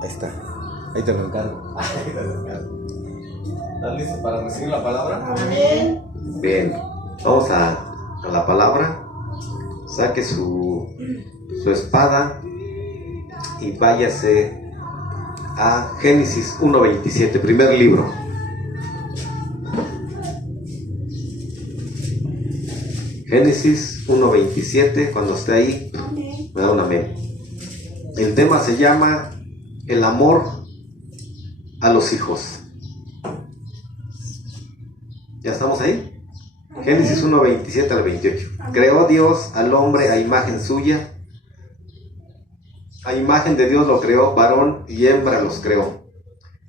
Ahí está. Ahí te lo encargo. ¿Estás listo para recibir la palabra? Amén. Bien, vamos a la palabra. Saque su espada y váyase a Génesis 1:27, primer libro. Génesis 1:27, cuando esté ahí, me da un amén. El tema se llama el amor a los hijos. ¿Ya estamos ahí? Génesis 1:27 al 28. Creó Dios al hombre a imagen suya. A imagen de Dios lo creó, varón y hembra los creó.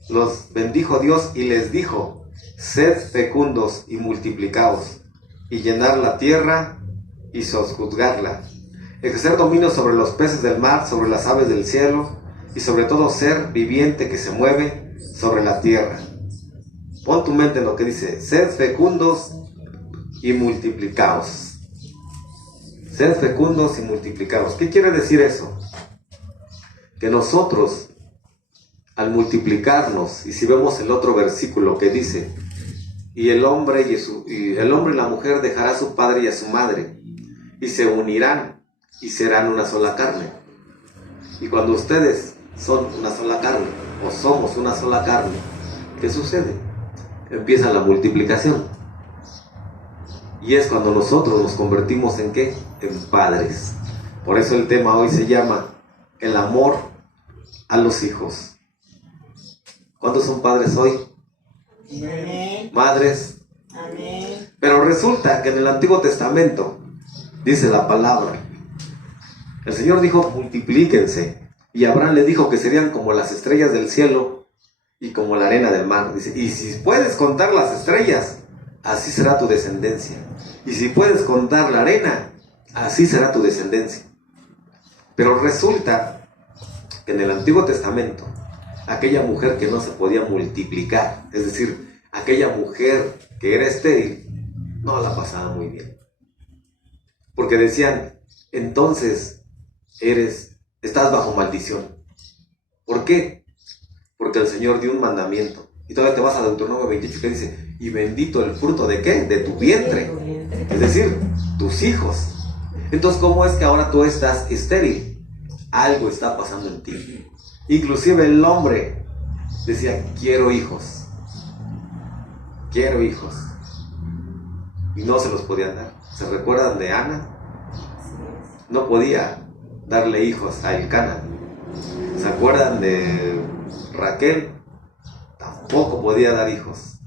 Los bendijo Dios y les dijo: sed fecundos y multiplicaos, y llenar la tierra y sojuzgarla, ejercer dominio sobre los peces del mar, sobre las aves del cielo, y sobre todo ser viviente que se mueve sobre la tierra. Pon tu mente en lo que dice: sed fecundos y multiplicaos. Sed fecundos y multiplicaos. ¿Qué quiere decir eso? Que nosotros, al multiplicarnos, y si vemos el otro versículo que dice: y el hombre y la mujer dejará a su padre y a su madre, y se unirán y serán una sola carne. Y cuando ustedes son una sola carne, o somos una sola carne, ¿qué sucede? Empieza la multiplicación. Y es cuando nosotros nos convertimos ¿en qué? En padres. Por eso el tema hoy se llama el amor a los hijos. ¿Cuántos son padres hoy? Amén. Madres. Amén. Pero resulta que en el Antiguo Testamento dice la palabra, el Señor dijo: multiplíquense. Y Abraham le dijo que serían como las estrellas del cielo y como la arena del mar. Dice: y si puedes contar las estrellas, así será tu descendencia. Y si puedes contar la arena, así será tu descendencia. Pero resulta que en el Antiguo Testamento, aquella mujer que no se podía multiplicar, es decir, aquella mujer que era estéril, no la pasaba muy bien. Porque decían: entonces estás bajo maldición. ¿Por qué? Porque el Señor dio un mandamiento. Y todavía te vas a Deuteronomio 28 que dice: y bendito el fruto ¿de qué? De tu vientre. Es decir, tus hijos. Entonces, ¿cómo es que ahora tú estás estéril? Algo está pasando en ti. Inclusive el hombre decía: quiero hijos. Quiero hijos. Y no se los podían dar. ¿Se recuerdan de Ana? No podía darle hijos a Elcana. ¿Se acuerdan de Raquel? Tampoco podía dar hijos.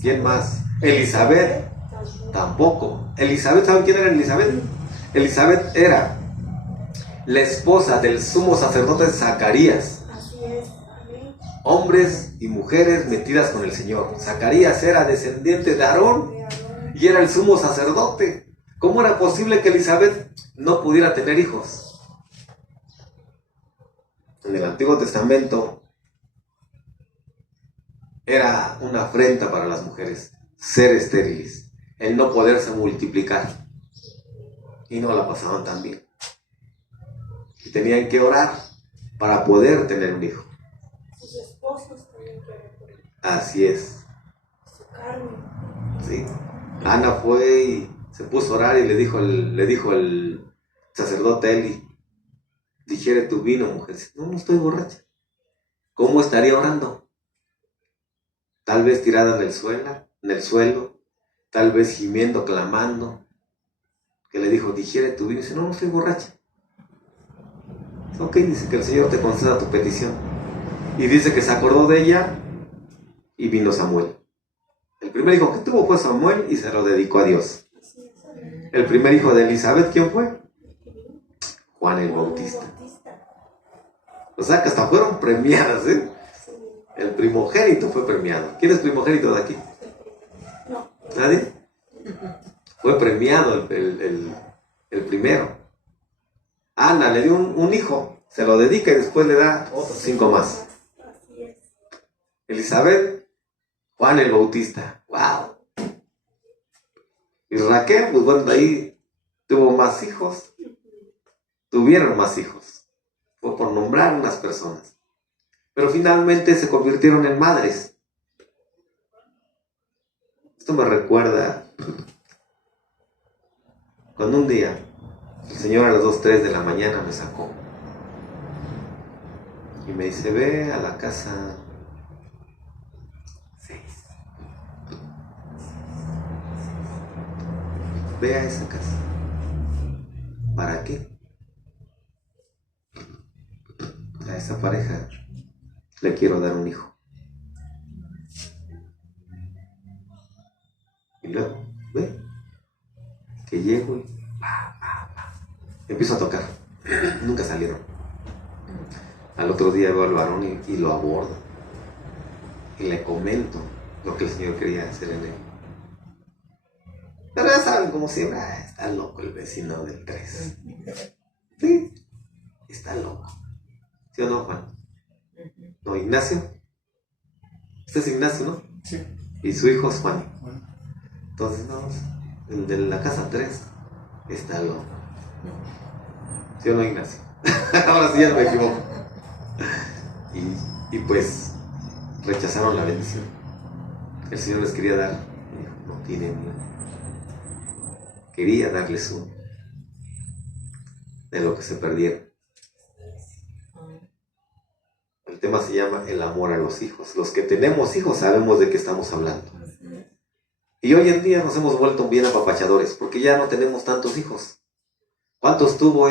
¿Quién más? Elizabeth. Tampoco. Elizabeth, ¿saben quién era Elizabeth? Elizabeth era la esposa del sumo sacerdote Zacarías. Así es. Amén. Hombres y mujeres metidas con el Señor. Zacarías era descendiente de Aarón y era el sumo sacerdote. ¿Cómo era posible que Elizabeth no pudiera tener hijos? En el Antiguo Testamento era una afrenta para las mujeres ser estériles, el no poderse multiplicar, y no la pasaban tan bien. Y tenían que orar para poder tener un hijo. Sus esposos también quieren por él. Así es. Su carne. Sí. Ana fue y se puso a orar y le dijo el sacerdote Eli: digiere tu vino, mujer. No estoy borracha. ¿Cómo estaría orando? Tal vez tirada en el suelo, tal vez gimiendo, clamando. Que le dijo: digiere tu vino. Dice: no estoy borracha. Ok, dice que el Señor te conceda tu petición. Y dice que se acordó de ella y vino Samuel. El primer hijo que tuvo fue Samuel y se lo dedicó a Dios. El primer hijo de Elizabeth, ¿quién fue? Juan el Bautista. O sea que hasta fueron premiadas, ¿eh? El primogénito fue premiado. ¿Quién es primogénito de aquí? No. ¿Nadie? Fue premiado el primero. Ana le dio un hijo, se lo dedica y después le da otros 5 más. Así es. Elizabeth, Juan el Bautista. ¡Wow! Y Raquel, pues bueno, de ahí tuvo más hijos. Tuvieron más hijos. Fue por nombrar unas personas. Pero finalmente se convirtieron en madres. Esto me recuerda cuando un día el Señor a las 2, 3 de la mañana me sacó y me dice, ve a la casa 6. Ve a esa casa. ¿Para qué? A esa pareja le quiero dar un hijo. Y luego, ve, que llego y empiezo a tocar. Nunca salieron. Al otro día veo al varón y lo abordo. Y le comento lo que el Señor quería hacer en él. Pero ya saben, como siempre, está loco el vecino del 3. Sí, está loco. ¿Sí o no, Juan? ¿No, Ignacio? Este es Ignacio, ¿no? Sí. Y su hijo es Juan. Entonces, no, el de la casa 3 está loco. ¿Sí o no, Ignacio? Ahora sí ya no me equivoco. Y pues rechazaron la bendición. El Señor les quería dar, no tienen ni uno. Quería darles uno de lo que se perdieron. El tema se llama el amor a los hijos. Los que tenemos hijos sabemos de qué estamos hablando. Y hoy en día nos hemos vuelto bien apapachadores porque ya no tenemos tantos hijos. ¿Cuántos tuvo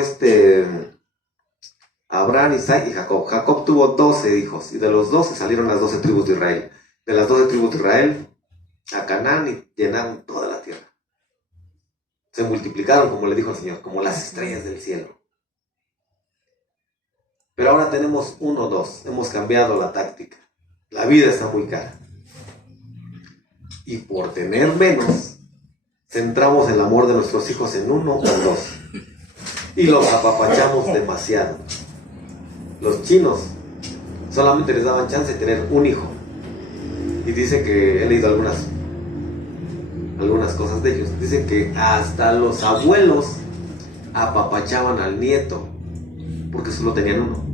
Abraham, Isaac y Jacob? Jacob tuvo 12 hijos y de los 12 salieron las 12 tribus de Israel. De las 12 tribus de Israel a Canaán y llenaron toda la tierra. Se multiplicaron, como le dijo el Señor, como las estrellas del cielo. Pero ahora tenemos 1 o 2. Hemos cambiado la táctica. La vida está muy cara. Y por tener menos, centramos el amor de nuestros hijos en 1 o 2. Y los apapachamos demasiado. Los chinos solamente les daban chance de tener un hijo. Y dice que he leído algunas cosas de ellos. Dicen que hasta los abuelos apapachaban al nieto porque solo tenían uno.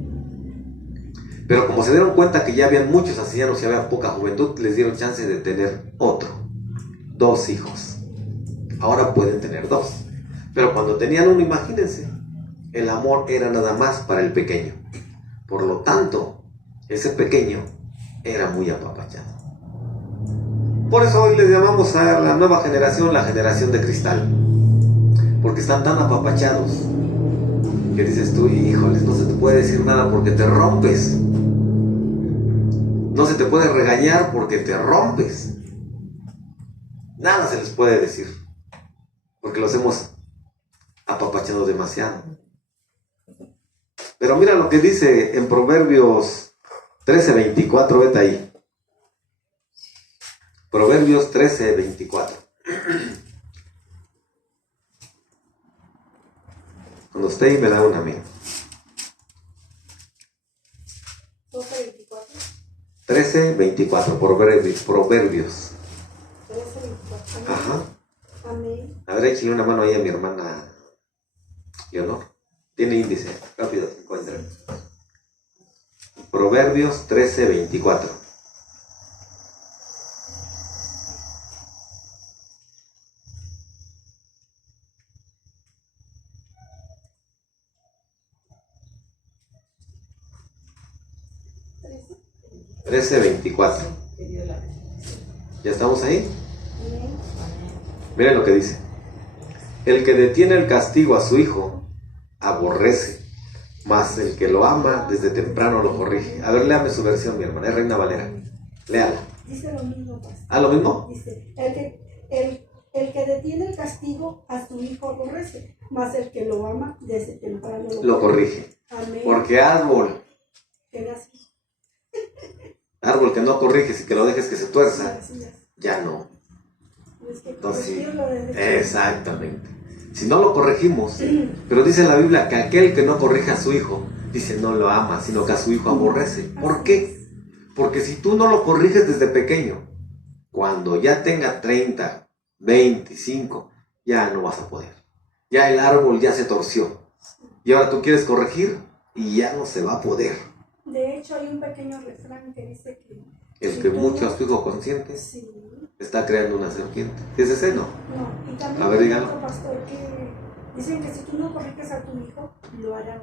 Pero como se dieron cuenta que ya habían muchos ancianos y había poca juventud, les dieron chance de tener 2 hijos. Ahora pueden tener 2. Pero cuando tenían uno, imagínense, el amor era nada más para el pequeño. Por lo tanto, ese pequeño era muy apapachado. Por eso hoy les llamamos a la nueva generación la generación de cristal. Porque están tan apapachados que dices tú, híjoles, no se te puede decir nada porque te rompes. No se te puede regañar porque te rompes. Nada se les puede decir. Porque los hemos apapachado demasiado. Pero mira lo que dice en Proverbios 13:24, vete ahí. Proverbios 13:24. Cuando esté ahí me da una mía. 13:24, Proverbios. 13:24. Ajá. Amén. A ver, échale una mano ahí a mi hermana Leonor. Tiene índice, rápido se encuentra. Proverbios 13:24. ¿Ya estamos ahí? Amén. Miren lo que dice. El que detiene el castigo a su hijo, aborrece, mas el que lo ama desde temprano lo corrige. A ver, léame su versión, mi hermana. Es Reina Valera. Léala. Dice lo mismo, pastor. ¿Ah, lo mismo? Dice, el que detiene el castigo a su hijo aborrece, mas el que lo ama desde temprano Lo corrige. Amén. Porque árbol Gracias. que no corriges y que lo dejes que se tuerza, Gracias. ya no. Es que Entonces, sí, corregirlo desde exactamente. Si no lo corregimos, pero dice la Biblia que aquel que no corrige a su hijo, dice no lo ama, sino que a su hijo aborrece. ¿Por qué? Porque si tú no lo corriges desde pequeño, cuando ya tenga 30, 25, ya no vas a poder. Ya el árbol ya se torció. Y ahora tú quieres corregir y ya no se va a poder. De hecho, hay un pequeño refrán que dice que... El si que tú mucho no- a su hijo consiente Sí. está creando una serpiente. ¿Qué es ese, no? No, y también A ver, hay dígalo. otro pastor que dicen que si tú no corriges a tu hijo, lo hará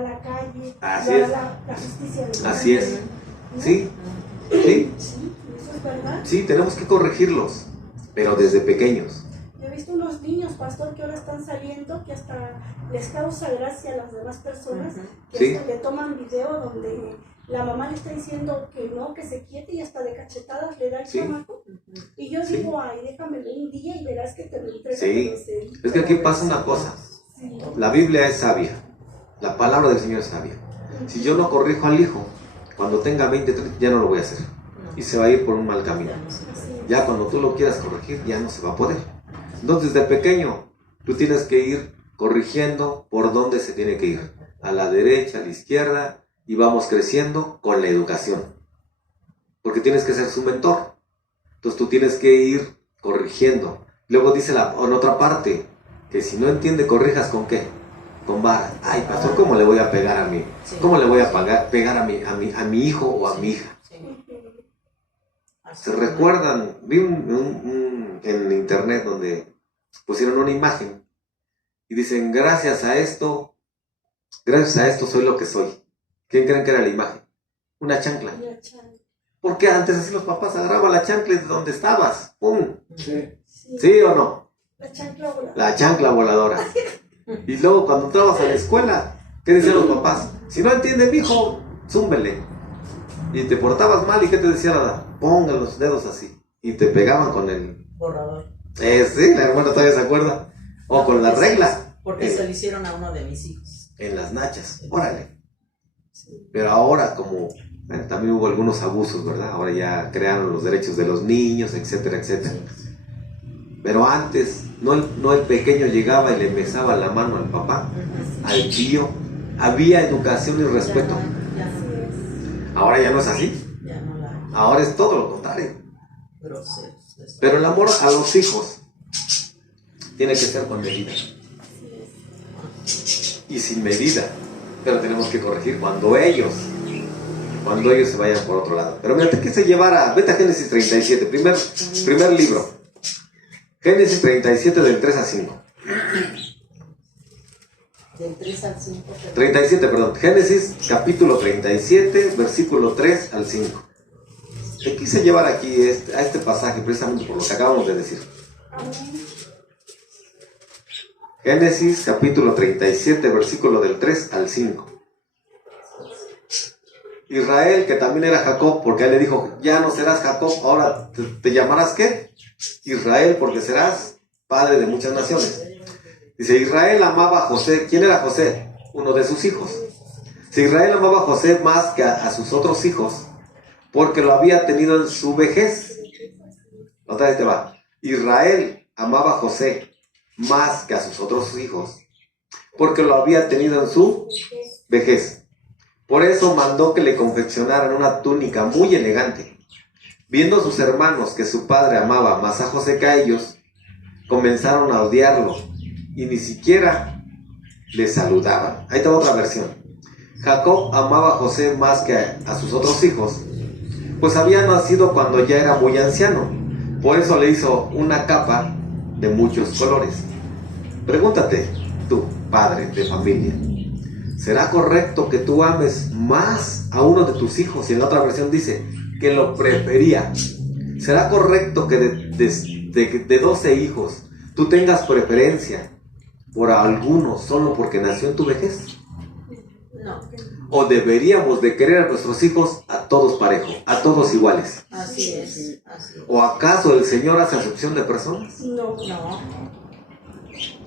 la calle, Así lo hará es. la justicia de Así es. ¿no? Sí, sí, Sí, eso es verdad. sí, tenemos que corregirlos, pero desde pequeños. Yo he visto unos niños, pastor, que ahora están saliendo, que hasta les causa gracia a las demás personas, que Sí. hasta le toman video donde la mamá le está diciendo que no, que se quiete, y hasta de cachetadas le da el Sí. chamaco. Y yo Sí. digo, ay, déjamelo un día y verás que te lo entrega. Sí. Es que aquí pasa una cosa. Sí. La Biblia es sabia. La palabra del Señor es sabia. Si yo no corrijo al hijo, cuando tenga 20, 30, ya no lo voy a hacer. Y se va a ir por un mal camino. Ya cuando tú lo quieras corregir, ya no se va a poder. Entonces, de pequeño, tú tienes que ir corrigiendo por dónde se tiene que ir. A la derecha, a la izquierda, y vamos creciendo con la educación. Porque tienes que ser su mentor. Entonces, tú tienes que ir corrigiendo. Luego dice en otra parte, que si no entiende, corrijas con qué. Con vara. Ay, pastor, ¿cómo le voy a pegar a mí? ¿Cómo le voy a pegar a mi hijo o a mi hija? ¿Se recuerdan? Vi en internet donde pusieron una imagen y dicen, gracias a esto soy lo que soy. ¿Quién creen que era la imagen? Una chancla. Porque antes así los papás agarraban la chancla de donde estabas. ¡Pum! ¿Sí o no? La chancla voladora. La chancla voladora. Y luego cuando entrabas a la escuela, ¿qué decían los papás? Si no entiende mi hijo, zúmbele. Y te portabas mal, ¿y qué te decía la? Ponga los dedos así. Y te pegaban con el borrador. Sí, la hermana todavía se acuerda. O con la regla. Porque se lo hicieron a uno de mis hijos. En las nachas, órale. Pero ahora como también hubo algunos abusos, ¿verdad? Ahora ya crearon los derechos de los niños, etcétera, etcétera. Pero antes, no el pequeño llegaba y le besaba la mano al papá, al tío. Había educación y respeto. Ahora ya no es así. Ahora es todo lo contrario. Pero el amor a los hijos tiene que ser con medida. Y sin medida. Pero tenemos que corregir cuando ellos se vayan por otro lado. Pero mira, te quise llevar vete a Génesis 37, primer libro. Génesis 37 del 3 a 5. Del 3 al 5. 37, perdón. Génesis capítulo 37, versículo 3 al 5. Te quise llevar aquí a este pasaje precisamente por lo que acabamos de decir. Génesis capítulo 37, versículo del 3 al 5. Israel, que también era Jacob, porque él le dijo, ya no serás Jacob, ahora te llamarás ¿qué? Israel, porque serás padre de muchas naciones. Dice, Israel amaba a José. ¿Quién era José? Uno de sus hijos. Si Israel amaba a José más que a sus otros hijos, porque lo había tenido en su vejez. Otra vez te va. Israel amaba a José más que a sus otros hijos, porque lo había tenido en su vejez. Por eso mandó que le confeccionaran una túnica muy elegante. Viendo sus hermanos que su padre amaba más a José que a ellos, comenzaron a odiarlo y ni siquiera le saludaban. Ahí está otra versión. Jacob amaba a José más que a sus otros hijos, pues había nacido cuando ya era muy anciano. Por eso le hizo una capa de muchos colores. Pregúntate, tú, padre de familia, ¿será correcto que tú ames más a uno de tus hijos? Y en la otra versión dice que lo prefería. ¿Será correcto que de 12 hijos tú tengas preferencia por alguno solo porque nació en tu vejez? No. ¿O deberíamos de querer a nuestros hijos a todos parejos, a todos iguales? Así es. ¿O acaso el Señor hace acepción de personas? No.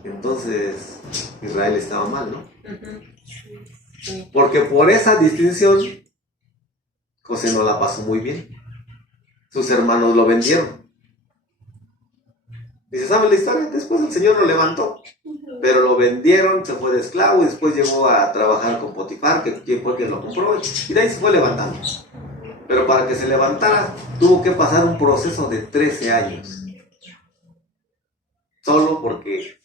Entonces Israel estaba mal, ¿no? Sí. Porque por esa distinción José no la pasó muy bien. Sus hermanos lo vendieron. Dice, ¿sabe la historia? Después el Señor lo levantó, pero lo vendieron, se fue de esclavo y después llegó a trabajar con Potifar, que quien fue quien lo compró, y de ahí se fue levantando. Pero para que se levantara, tuvo que pasar un proceso de 13 años. Solo porque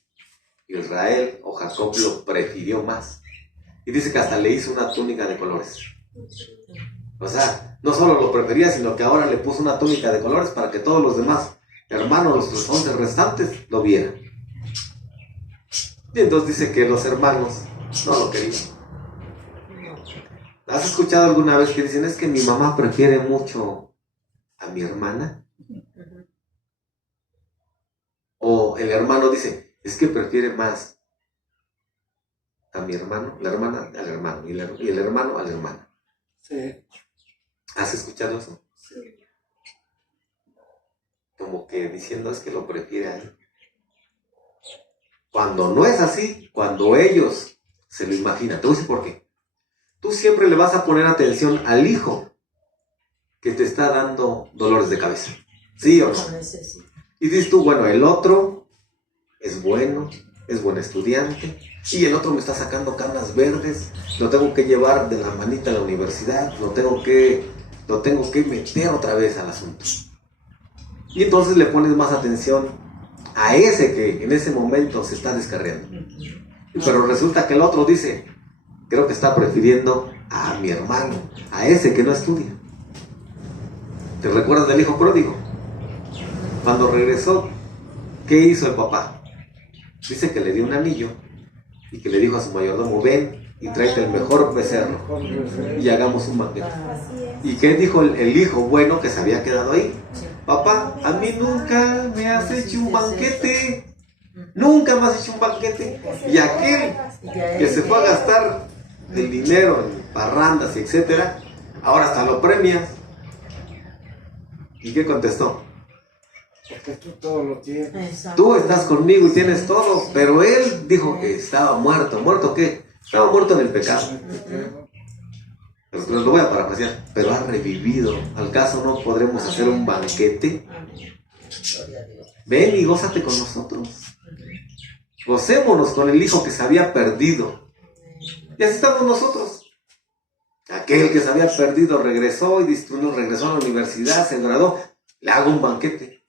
Israel o Jacob lo prefirió más. Y dice que hasta le hizo una túnica de colores. O sea, no solo lo prefería, sino que ahora le puso una túnica de colores para que todos los demás hermanos, los 11 restantes, lo vieran. Y entonces dice que los hermanos no lo querían. ¿Has escuchado alguna vez que dicen, es que mi mamá prefiere mucho a mi hermana? O el hermano dice, es que prefiere más a mi hermano, la hermana al hermano, y el hermano a la hermana. Sí. ¿Has escuchado eso? Sí. Como que diciendo, es que lo prefiere a él. Cuando no es así, cuando ellos se lo imaginan. Te voy a decir por qué. Tú siempre le vas a poner atención al hijo que te está dando dolores de cabeza. ¿Sí o no? Y dices tú, bueno, el otro es bueno, es buen estudiante, y el otro me está sacando canas verdes, lo tengo que llevar de la manita a la universidad, lo tengo que meter otra vez al asunto. Y entonces le pones más atención a ese que en ese momento se está descarriando. Pero resulta que el otro dice, creo que está prefiriendo a mi hermano, a ese que no estudia. ¿Te recuerdas del hijo pródigo? Cuando regresó, ¿qué hizo el papá? Dice que le dio un anillo y que le dijo a su mayordomo, ven y tráete el mejor becerro y hagamos un banquete. Así es. ¿Y qué dijo el hijo bueno que se había quedado ahí? Papá, a mí nunca me has hecho un banquete. Nunca me has hecho un banquete. Y aquel que se fue a gastar el dinero en parrandas y etcétera, ahora hasta lo premias. ¿Y qué contestó? Porque tú todo lo tienes. Tú estás conmigo y tienes todo, pero él dijo que estaba muerto. ¿Muerto qué? Estaba muerto en el pecado. Pero lo voy a parafrasear. Pero ha revivido. ¿Al caso no podremos hacer un banquete? Ven y gózate con nosotros. Gocémonos con el hijo que se había perdido. Y así estamos nosotros. Aquel que se había perdido regresó y regresó a la universidad, se graduó. Le hago un banquete.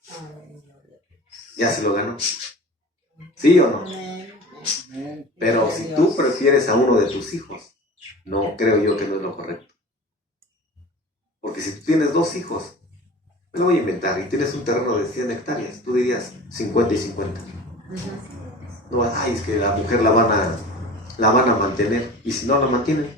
Ya se lo ganó. ¿Sí o no? Pero si tú prefieres a uno de tus hijos, no creo yo que no es lo correcto. Porque si tú tienes 2 hijos, me lo voy a inventar, y tienes un terreno de 100 hectáreas, tú dirías 50 y 50. No, ay, es que la mujer la van a mantener, y si no la mantienen.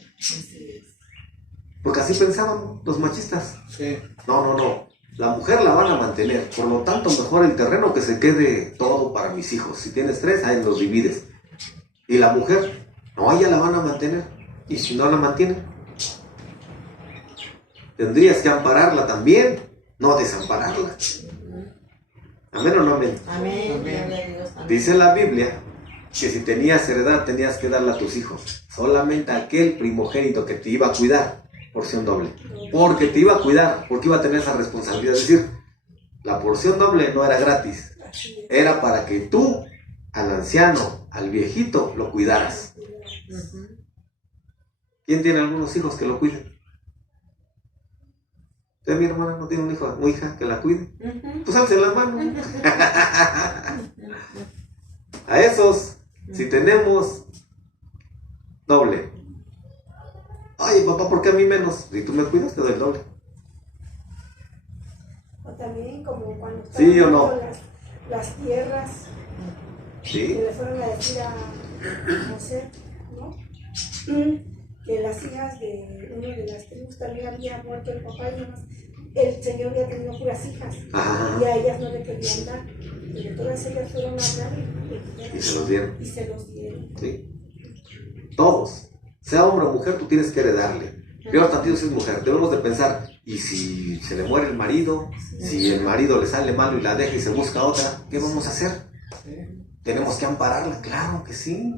Porque así pensaban los machistas. Sí. No. La mujer la van a mantener, por lo tanto mejor el terreno que se quede todo para mis hijos. Si tienes 3, ahí los divides. Y la mujer, no, ella la van a mantener. Y si no la mantienen, tendrías que ampararla también, no desampararla. ¿Amén o no amén? Amén. Dice la Biblia que si tenías heredad tenías que darla a tus hijos. Solamente aquel primogénito que te iba a cuidar, porción doble. Porque te iba a cuidar, porque iba a tener esa responsabilidad. Es decir, la porción doble no era gratis. Era para que tú, al anciano, al viejito, lo cuidaras. ¿Quién tiene algunos hijos que lo cuiden? ¿Usted, mi hermana, no tiene un hijo o hija que la cuide? Pues alce las manos. A esos, si tenemos doble. Ay, papá, ¿por qué a mí menos? Si tú me cuidas, te doy el doble. O también como cuando ¿Sí o no? las tierras ¿Sí? que le fueron a decir a José, ¿no? Que las hijas de una de las tribus también había muerto el papá y demás. El Señor había tenido puras hijas. Ajá. Y a ellas no le querían dar. Pero todas ellas fueron a hablar Y se los dieron. y se los dieron. ¿Sí? Todos. Sea hombre o mujer, tú tienes que heredarle. Peor tantito si es mujer. Debemos de pensar, ¿y si se le muere el marido? Si el marido le sale malo y la deja y se busca otra, ¿qué vamos a hacer? ¿Tenemos que ampararla? Claro que sí.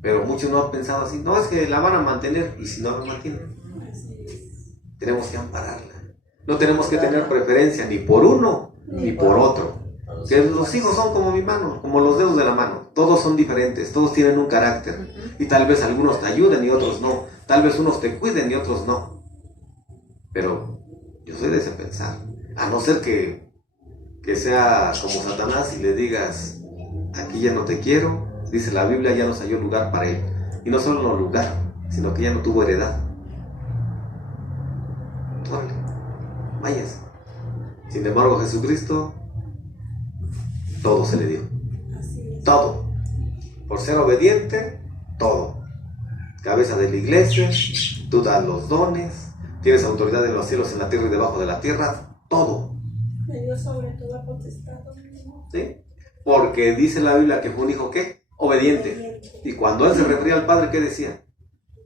Pero muchos no han pensado así. No, es que la van a mantener. ¿Y si no la mantienen? Tenemos que ampararla. No tenemos que tener preferencia ni por uno ni por otro. Que los hijos son como mi mano, como los dedos de la mano. Todos son diferentes, todos tienen un carácter. Y tal vez algunos te ayuden y otros no. Tal vez unos te cuiden y otros no. Pero yo soy de ese pensar. A no ser que sea como Satanás y le digas, aquí ya no te quiero. Dice la Biblia, ya no se halló lugar para él. Y no solo no lugar, sino que ya no tuvo heredad. órale, váyase. Sin embargo, Jesucristo, todo se le dio. Así es. Todo. Por ser obediente, todo. Cabeza de la iglesia, tú das los dones, tienes autoridad en los cielos, en la tierra y debajo de la tierra, todo. Me dio sobre toda potestad. ¿Sí? Porque dice la Biblia que fue un hijo, ¿qué? Obediente. Y cuando él se refería al Padre, ¿qué decía?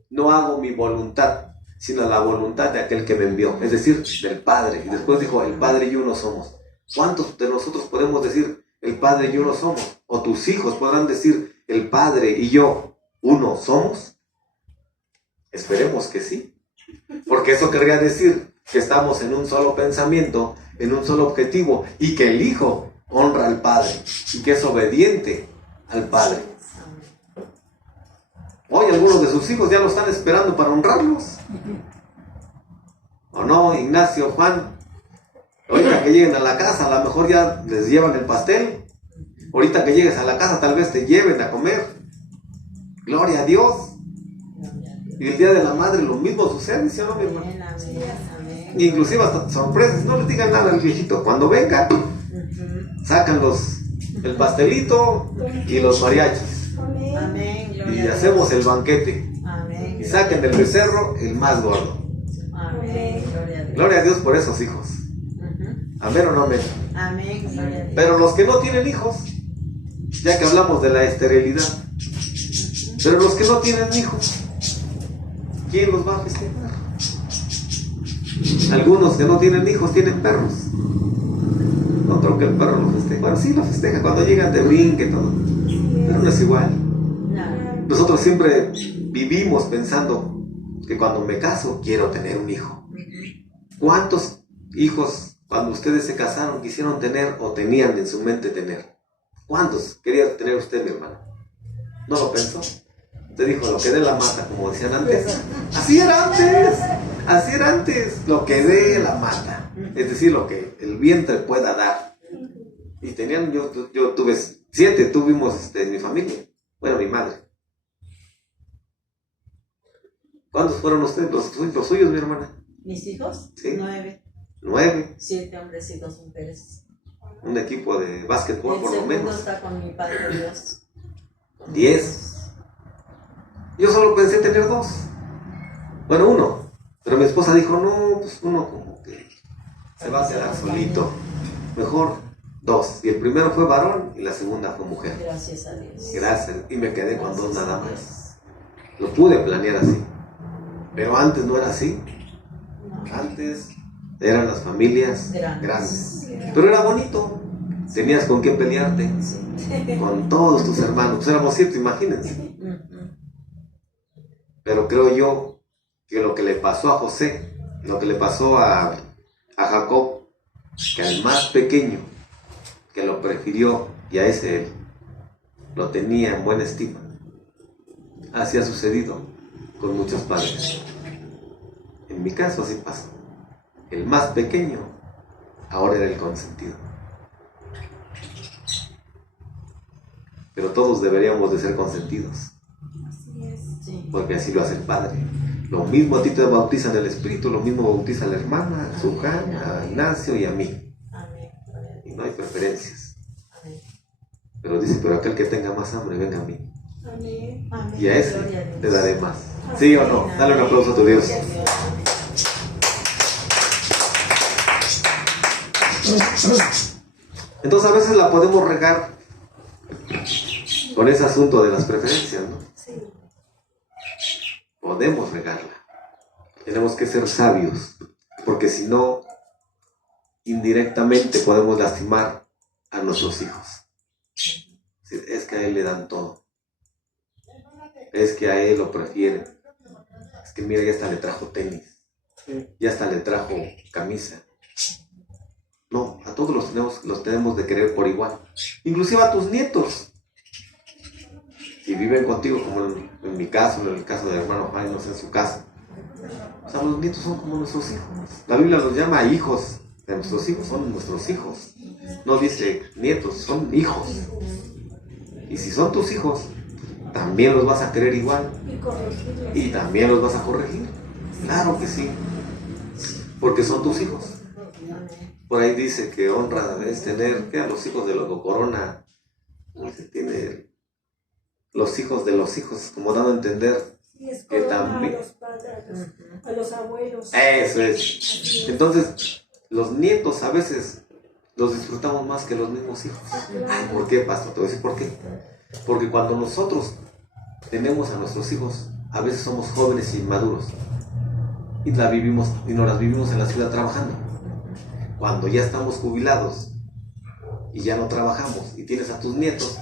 No hago mi voluntad, sino la voluntad de aquel que me envió, es decir, del Padre. Y después dijo, el Padre y uno somos. ¿Cuántos de nosotros podemos decir, el Padre y uno somos? ¿O tus hijos podrán decir, el Padre y yo, uno somos? Esperemos que sí. Porque eso querría decir que estamos en un solo pensamiento, en un solo objetivo, y que el Hijo honra al Padre, y que es obediente al Padre. Hoy algunos de sus hijos ya lo están esperando para honrarlos. ¿O no, Ignacio, Juan? Ahorita que lleguen a la casa, a lo mejor ya les llevan el pastel. Ahorita que llegues a la casa, tal vez te lleven a comer. Gloria a Dios. Y el día de la madre lo mismo sucede, ¿sí o no, mi hermano? Inclusive hasta sorpresas, no les digan nada al viejito. Cuando venga, sacan el pastelito y los mariachis. Amén. Y hacemos el banquete. Amén. Y saquen del becerro el más gordo. Amén. Gloria a Dios por esos hijos. Amén o no amén. Amén. Gloria a Dios. Pero los que no tienen hijos, ya que hablamos de la esterilidad, pero los que no tienen hijos, ¿quién los va a festejar? Algunos que no tienen hijos tienen perros. No creo que el perro lo festeje. Bueno, sí lo festeja cuando llegan de brinque todo, pero no es igual. No. Nosotros siempre vivimos pensando que cuando me caso quiero tener un hijo. ¿Cuántos hijos cuando ustedes se casaron quisieron tener o tenían en su mente tener? ¿Cuántos quería tener usted, mi hermano? ¿No lo pensó? Usted dijo, lo que dé la mata, como decían antes. Así era antes. Así era antes. Lo que dé la mata. Es decir, lo que el vientre pueda dar. Y tenían, yo tuve 7, tuvimos en mi familia. Bueno, mi madre. ¿Cuántos fueron ustedes? Los suyos, mi hermana. ¿Mis hijos? Sí. 9. 9. 7 hombres y 2 mujeres. Un equipo de básquetbol, El por lo segundo menos. está con mi Padre Dios. 10. Yo solo pensé tener 2. Bueno, 1. Pero mi esposa dijo, no, pues uno como que se va a quedar solito. Mejor 2. Y el primero fue varón y la segunda fue mujer. Gracias a Dios. Gracias. Y me quedé con 2 Gracias nada a Dios. más. Lo pude planear así. Pero antes no era así. No. Antes eran las familias Grandes. grandes. Pero era bonito. Tenías con quién pelearte. Sí. Con todos tus hermanos. Pues éramos 7, imagínense. Ujú. Pero creo yo que lo que le pasó a José, lo que le pasó a Jacob, que al más pequeño, que lo prefirió y a ese él lo tenía en buena estima, así ha sucedido con muchos padres. En mi caso así pasó. El más pequeño ahora era el consentido. Pero todos deberíamos de ser consentidos. Así es. Sí. Porque así lo hace el Padre. Lo mismo a ti te bautizan el Espíritu, lo mismo bautiza a la hermana, a Suján, a Ignacio y a mí. Amén. Gloria a Y Dios. no hay preferencias. Amén. Pero dice, pero aquel que tenga más hambre, venga a mí. Amén. Amén. Y a ese Gloria a Dios. te daré más. ¿Sí o no? Dale un aplauso a tu Dios. Entonces a veces la podemos regar con ese asunto de las preferencias, ¿no? Sí. Podemos regarla. Tenemos que ser sabios, porque si no, indirectamente podemos lastimar a nuestros hijos. Es que a él le dan todo. Es que a él lo prefieren. Es que mira, ya hasta le trajo tenis. Ya hasta le trajo camisa. No, a todos los tenemos de querer por igual. Inclusive a tus nietos. Si viven contigo, como en mi caso, en el caso del hermano Juan, no sé, en su casa. O sea, los nietos son como nuestros hijos. La Biblia los llama hijos. De nuestros hijos son nuestros hijos. No dice nietos, son hijos. Y si son tus hijos, también los vas a querer igual. Y corregirlos. Y también los vas a corregir. Claro que sí. porque son tus hijos. Por ahí dice que honra es tener que a los hijos de Loco Corona, se tiene los hijos de los hijos, como dando a entender Sí, es que corona también. a los padres, a los abuelos. Eso es. Así es. Entonces, los nietos a veces los disfrutamos más que los mismos hijos. Ay, ¿por qué, pastor? Te voy a decir por qué. Porque cuando nosotros tenemos a nuestros hijos, a veces somos jóvenes y inmaduros y nos las vivimos en la ciudad trabajando. Cuando ya estamos jubilados y ya no trabajamos y tienes a tus nietos,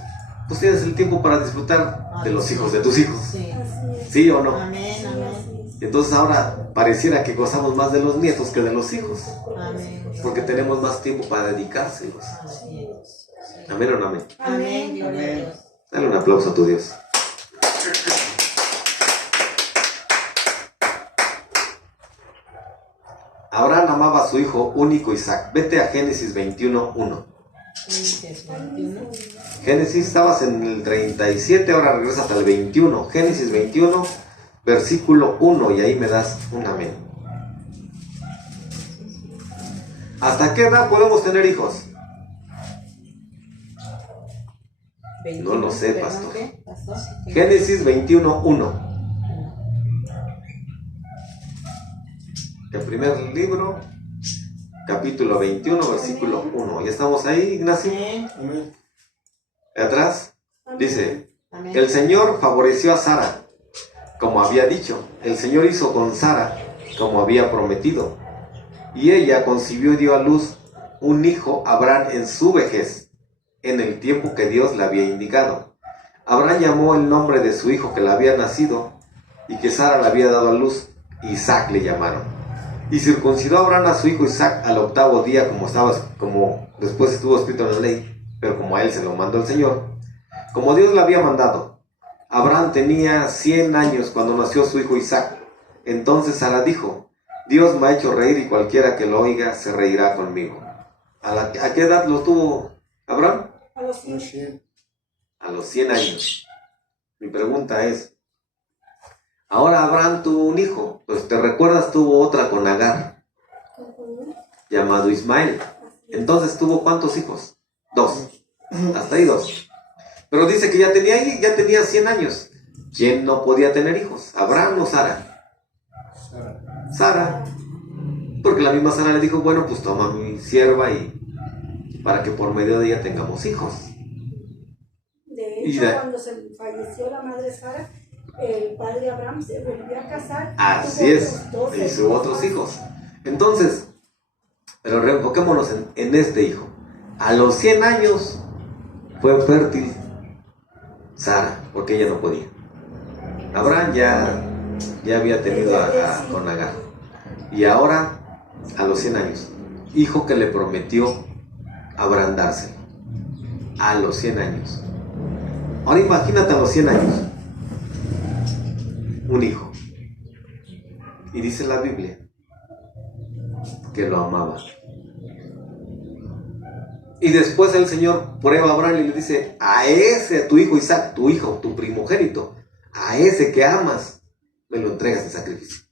pues tienes el tiempo para disfrutar de los hijos de tus hijos. Sí. Así es. ¿Sí o no? Amén, Sí, amén. así es. Entonces ahora pareciera que gozamos más de los nietos que de los hijos, Amén. porque tenemos más tiempo para dedicárselos. Así es. Sí. ¿Amén o no amén? Amén, gloria a Dios. Dale un aplauso a tu Dios. Abraham amaba a su hijo único Isaac. Vete a Génesis 21:1. Génesis 21. Génesis, estabas en el 37, ahora regresa hasta el 21. Génesis 21, versículo 1, y ahí me das un amén. ¿Hasta qué edad podemos tener hijos? No lo sé, ¿Perdón, pastor. qué? ¿Pastor? Génesis 21:1. El primer libro, capítulo 21, versículo 1. ¿Ya estamos ahí, Ignacio? Amén. Amén. Atrás dice: Amén. el Señor favoreció a Sara, como había dicho. El Señor hizo con Sara como había prometido. Y ella concibió y dio a luz un hijo a Abraham en su vejez, en el tiempo que Dios le había indicado. Abraham llamó el nombre de su hijo que le había nacido y que Sara le había dado a luz, Isaac le llamaron. Y circuncidó Abraham a su hijo Isaac al 8º día, como después estuvo escrito en la ley, pero como a él se lo mandó el Señor, como Dios le había mandado. Abraham tenía 100 años cuando nació su hijo Isaac. Entonces Sara dijo: Dios me ha hecho reír y cualquiera que lo oiga se reirá conmigo. ¿A qué edad lo tuvo Abraham? A los Muy 100. bien. A los 100 años. Mi pregunta es: ahora Abraham tuvo un hijo, pues te recuerdas, tuvo otra con Agar, llamado Ismael. Entonces tuvo ¿cuántos hijos? 2. Hasta ahí 2. Pero dice que ya tenía 100 años. ¿Quién no podía tener hijos? ¿Abraham o Sara? Sara. Sara. Porque la misma Sara le dijo: bueno, pues toma mi sierva y para que por medio de ella tengamos hijos. De Y hecho, de- cuando se falleció la madre Sara, el padre Abraham se volvió a casar. Así tuvo es. otros 12 Y tuvo otros hijos. Entonces, pero reenfoquémonos en este hijo. A los 100 años fue fértil Sara, porque ella no podía. Abraham ya había tenido con Agar. Y ahora, a los 100 años, hijo que le prometió Abraham dárselo. A los 100 años. Ahora imagínate a los 100 años. Un hijo. Y dice la Biblia que lo amaba. Y después el Señor prueba a Abraham y le dice: a ese, a tu hijo Isaac, tu hijo, tu primogénito, a ese que amas, me lo entregas en sacrificio.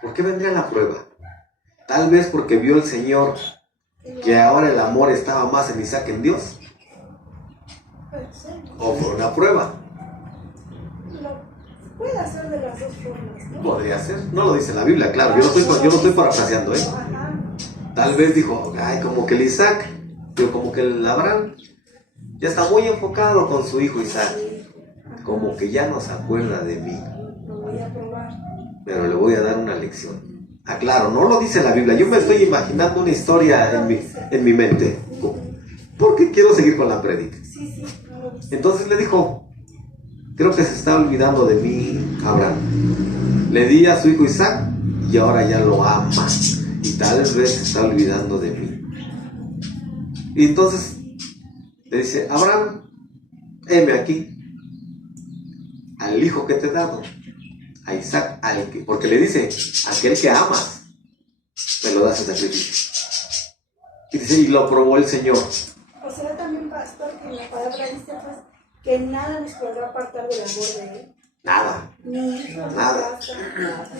¿Por qué vendría la prueba? Tal vez porque vio el Señor que ahora el amor estaba más en Isaac que en Dios. O por una prueba. Puede hacer de las dos formas, ¿no? Podría ser. No lo dice la Biblia, claro. Yo no estoy parafraseando, ¿eh? Ajá. Tal vez dijo: ay, como que el Isaac, pero como que el Abraham ya está muy enfocado con su hijo Isaac. Como que ya no se acuerda de mí. Lo voy a probar. Pero le voy a dar una lección. Ah, claro, no lo dice la Biblia. Yo me estoy imaginando una historia en mi mente. Porque quiero seguir con la prédica. Sí, no lo dice. Entonces le dijo: creo que se está olvidando de mí, Abraham. Le di a su hijo Isaac y ahora ya lo ama. Y tal vez se está olvidando de mí. Y entonces le dice: Abraham, heme aquí, al hijo que te he dado, a Isaac, porque le dice: aquel que amas, me lo das en sacrificio. Y dice: y lo probó el Señor. O será también, pastor, que en la palabra dice pues, que nada nos podrá apartar del amor de Él. Nada. Ni hijos, ni Nada. casa,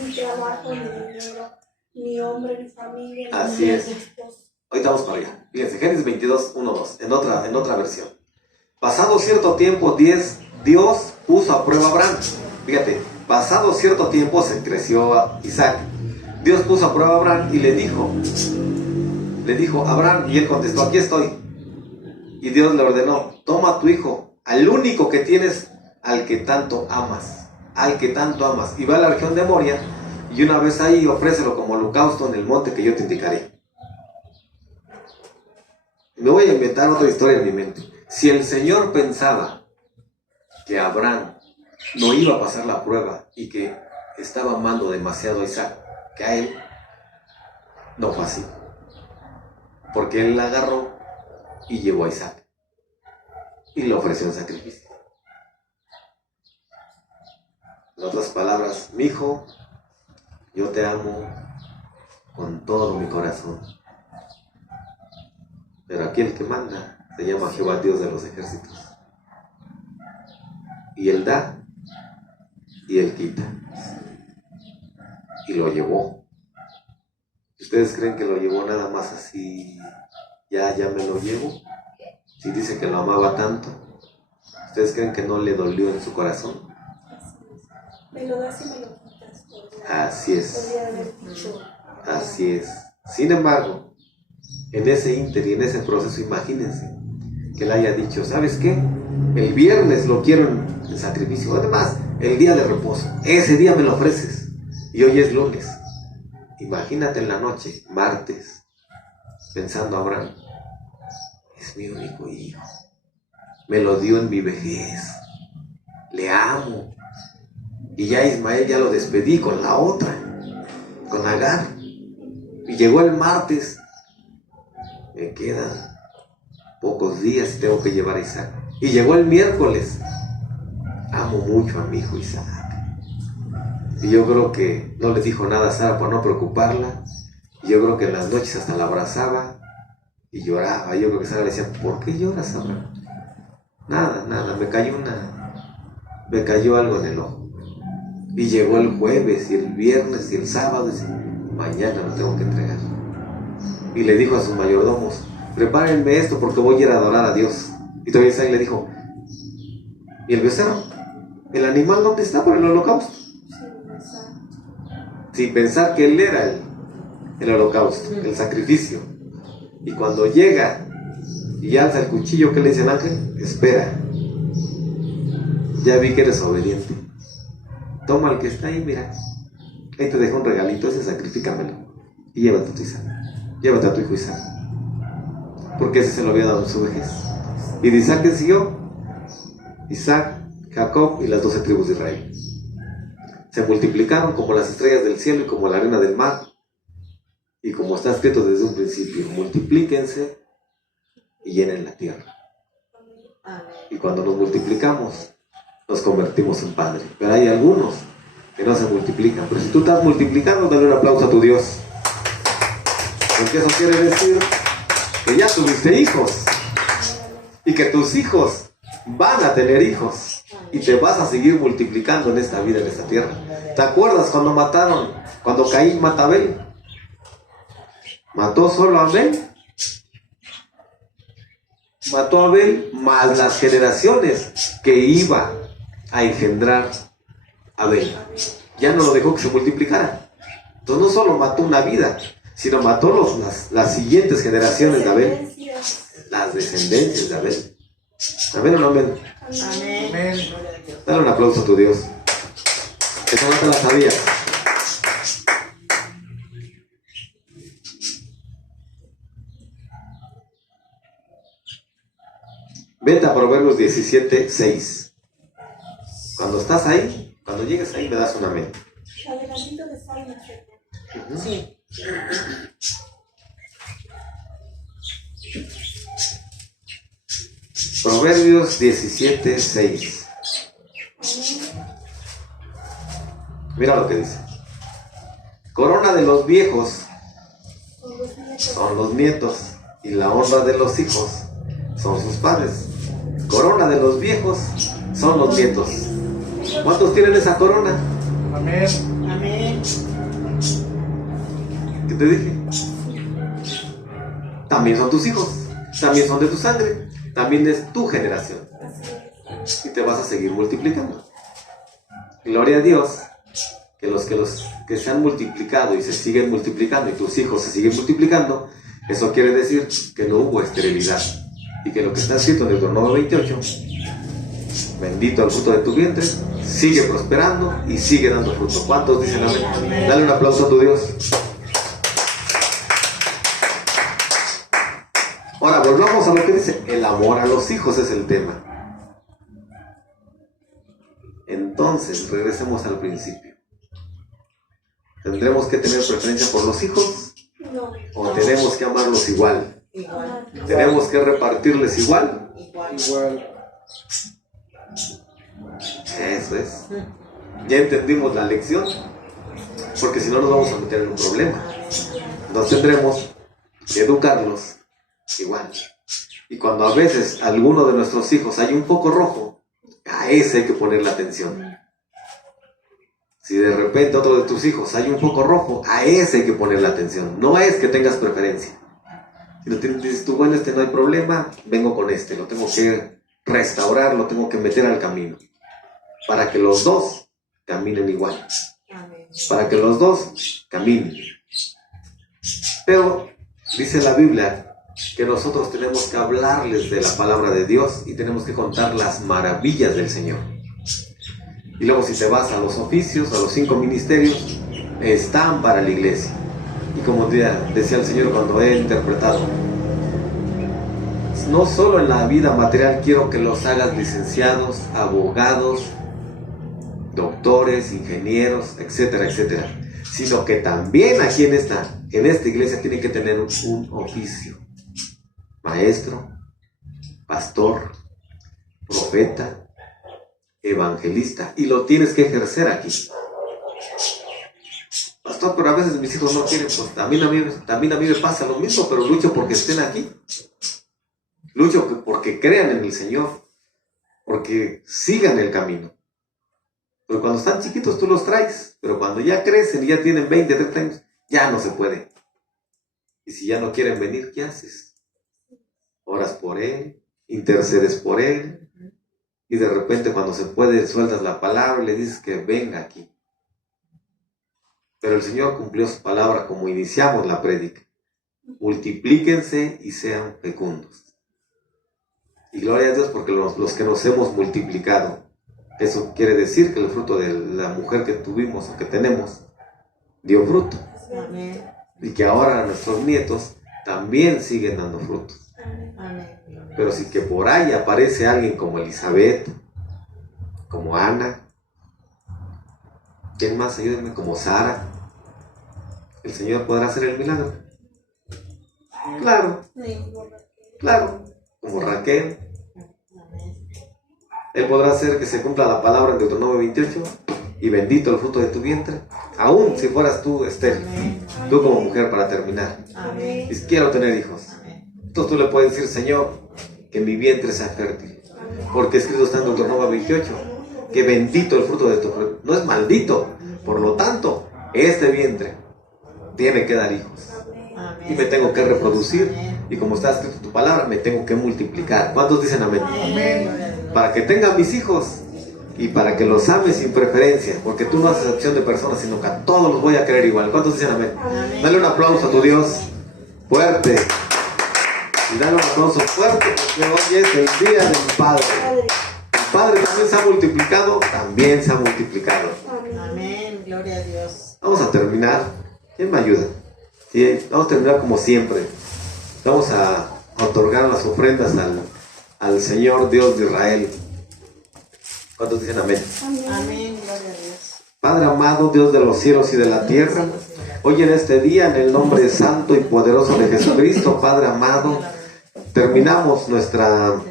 ni trabajo, ni dinero, ni hombre, ni familia, ni Así mujer, es. ni esposo. Ahorita vamos para allá. Fíjense, Génesis 22, 1, 2, en otra versión. Pasado cierto tiempo, Dios puso a prueba a Abraham. Fíjate, pasado cierto tiempo se creció a Isaac. Dios puso a prueba a Abraham y le dijo, Abraham, y él contestó, aquí estoy. Y Dios le ordenó, toma a tu hijo, al único que tienes, al que tanto amas, y va a la región de Moria, y una vez ahí ofrécelo como holocausto en el monte que yo te indicaré. Me voy a inventar otra historia en mi mente. Si el Señor pensaba que Abraham no iba a pasar la prueba y que estaba amando demasiado a Isaac, que a él, no fue así. Porque él la agarró y llevó a Isaac y le ofreció en sacrificio. En otras palabras, mi hijo, yo te amo con todo mi corazón. Pero aquí el que manda se llama Jehová Dios de los ejércitos. Y él da y él quita. Y lo llevó. ¿Ustedes creen que lo llevó nada más así? Ya me lo llevo. Si dice que lo amaba tanto, ¿ustedes creen que no le dolió en su corazón? Me lo das y me lo quitas. Así es. Podría haber dicho. Así es. Sin embargo, en ese ínter y en ese proceso, imagínense que le haya dicho, ¿sabes qué? El viernes lo quiero en sacrificio. Además, el día de reposo. Ese día me lo ofreces. Y hoy es lunes. Imagínate en la noche, martes, pensando a Abraham, es mi único hijo. Me lo dio en mi vejez. Le amo. Y ya Ismael ya lo despedí con la otra, con Agar. Y llegó el martes. Me quedan pocos días y tengo que llevar a Isaac. Y llegó el miércoles. Amo mucho a mi hijo Isaac. Y yo creo que no le dijo nada a Sara para no preocuparla. Y yo creo que en las noches hasta la abrazaba y lloraba. Yo creo que Sara le decía, ¿por qué lloras, Abraham? Nada, me cayó algo en el ojo. Y llegó el jueves y el viernes y el sábado y dice, mañana lo tengo que entregar. Y le dijo a sus mayordomos, prepárenme esto porque voy a ir a adorar a Dios. Y todavía Isaac le dijo, ¿y el becerro? ¿El animal dónde está por el holocausto? Sin pensar que él era el holocausto, el sacrificio. Y cuando llega y alza el cuchillo, ¿qué le dice el ángel? Espera, ya vi que eres obediente. Toma el que está ahí, mira, ahí te dejo un regalito, ese sacrifícamelo y llévate a tu Isaac, llévate a tu hijo Isaac, porque ese se lo había dado en su vejez. Y de Isaac siguió Isaac, Jacob y las 12 tribus de Israel. Se multiplicaron como las estrellas del cielo y como la arena del mar. Y como está escrito desde un principio, multiplíquense y llenen la tierra. Y cuando nos multiplicamos, nos convertimos en padre. Pero hay algunos que no se multiplican. Pero si tú estás multiplicando, dale un aplauso a tu Dios. Porque eso quiere decir que ya tuviste hijos. Y que tus hijos van a tener hijos. Y te vas a seguir multiplicando en esta vida, en esta tierra. ¿Te acuerdas cuando Caín mata a Abel? ¿Mató solo a Abel? Mató a Abel más las generaciones que iba a engendrar Abel. Ya no lo dejó que se multiplicara. Entonces no solo mató una vida, sino mató las siguientes generaciones de Abel. Las descendencias de Abel. ¿Amén o no amén? Amén. Dale un aplauso a tu Dios. Eso no te la sabías. Vete a Proverbios 17:6. Cuando estás ahí, cuando llegues ahí, me das un amén. Adelantito de Salmo. Sí. Proverbios 17:6. Mira lo que dice. Corona de los viejos son los nietos, y la honra de los hijos son sus padres. Corona de los viejos son los nietos. ¿Cuántos tienen esa corona? Amén. Amén. ¿Qué te dije? También son tus hijos, también son de tu sangre, también es tu generación. Y te vas a seguir multiplicando. Gloria a Dios, que los que se han multiplicado y se siguen multiplicando y tus hijos se siguen multiplicando, eso quiere decir que no hubo esterilidad. Y que lo que está escrito en Deuteronomio 28, bendito el fruto de tu vientre, sigue prosperando y sigue dando fruto. ¿Cuántos dicen amén? Dale un aplauso a tu Dios. Ahora volvamos a lo que dice, el amor a los hijos es el tema. Entonces, regresemos al principio. ¿Tendremos que tener preferencia por los hijos? No. ¿O tenemos que amarlos igual? Igual. ¿Tenemos que repartirles igual? Igual. Eso es. Ya entendimos la lección, porque si no nos vamos a meter en un problema. Nos tendremos que educarlos igual. Y cuando a veces alguno de nuestros hijos hay un poco rojo, a ese hay que ponerle atención. Si de repente otro de tus hijos hay un poco rojo, a ese hay que ponerle atención. No es que tengas preferencia. Si no dices tú, bueno, no hay problema, vengo con lo tengo que restaurar, lo tengo que meter al camino. Para que los dos caminen igual. Para que los dos caminen. Pero dice la Biblia que nosotros tenemos que hablarles de la palabra de Dios y tenemos que contar las maravillas del Señor. Y luego si te vas a los oficios, a los 5 ministerios, están para la iglesia. Y como decía el Señor cuando he interpretado, no solo en la vida material quiero que los hagas licenciados, abogados, doctores, ingenieros, etcétera, etcétera, sino que también aquí en esta iglesia tienen que tener un oficio. Maestro, pastor, profeta, evangelista, y lo tienes que ejercer aquí. Pastor, pero a veces mis hijos no quieren, pues también a mí me pasa lo mismo, pero lucho porque estén aquí. Lucho porque crean en el Señor, porque sigan el camino. Pero cuando están chiquitos tú los traes, pero cuando ya crecen y ya tienen 20, 30 años, ya no se puede. Y si ya no quieren venir, ¿qué haces? Oras por él, intercedes por él, y de repente cuando se puede sueltas la palabra y le dices que venga aquí. Pero el Señor cumplió su palabra como iniciamos la prédica. Multiplíquense y sean fecundos. Y gloria a Dios porque los que nos hemos multiplicado, eso quiere decir que el fruto de la mujer que tuvimos o que tenemos dio fruto. Amén. Y que ahora nuestros nietos también siguen dando frutos. Amén. Pero si que por ahí aparece alguien como Elizabeth, como Ana, ¿quién más? Ayúdenme, como Sara, el Señor podrá hacer el milagro. Claro, claro, como Raquel. Él podrá hacer que se cumpla la palabra en Deuteronomio 28, y bendito el fruto de tu vientre, aún si fueras tú estéril, tú como mujer, para terminar. Amén. Y quiero tener hijos. Entonces tú le puedes decir, Señor, que mi vientre sea fértil, porque escrito está en Deuteronomio 28, que bendito el fruto de tu vientre, no es maldito. Por lo tanto, este vientre tiene que dar hijos. Y me tengo que reproducir, y como está escrito en tu palabra, me tengo que multiplicar. ¿Cuántos dicen amén? Amén. Para que tengan mis hijos y para que los ames sin preferencia, porque tú no haces excepción de personas, sino que a todos los voy a querer igual. ¿Cuántos dicen amén? Amén. Dale un aplauso a tu Dios fuerte. Y dale un aplauso fuerte porque hoy es el día de mi Padre. El Padre también se ha multiplicado, también se ha multiplicado. Amén. Gloria a Dios. Vamos a terminar. ¿Quién me ayuda? Sí, vamos a terminar como siempre. Vamos a otorgar las ofrendas al Señor Dios de Israel. ¿Cuántos dicen amén? Amén. Gloria a Dios. Padre amado, Dios de los cielos y de la tierra, hoy en este día, en el nombre santo y poderoso de Jesucristo, Padre amado, terminamos nuestro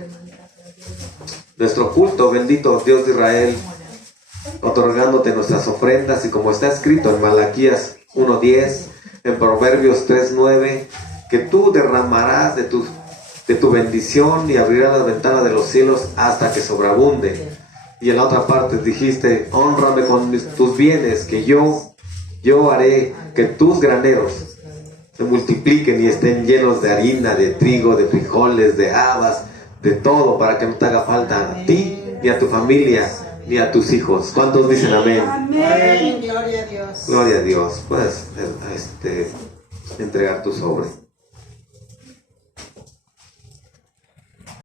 culto, bendito Dios de Israel, otorgándote nuestras ofrendas, y como está escrito en Malaquías 1:10, en Proverbios 3:9, que tú derramarás de tu bendición y abrirás la ventana de los cielos hasta que sobreabunde. Y en la otra parte dijiste, honrame con tus bienes, que yo haré que tus graneros se multipliquen y estén llenos de harina, de trigo, de frijoles, de habas, de todo, para que no te haga falta a ti, ni a tu familia, ni a tus hijos. ¿Cuántos dicen amén? Amén. Gloria a Dios. Gloria a Dios. Puedes entregar tu sobre.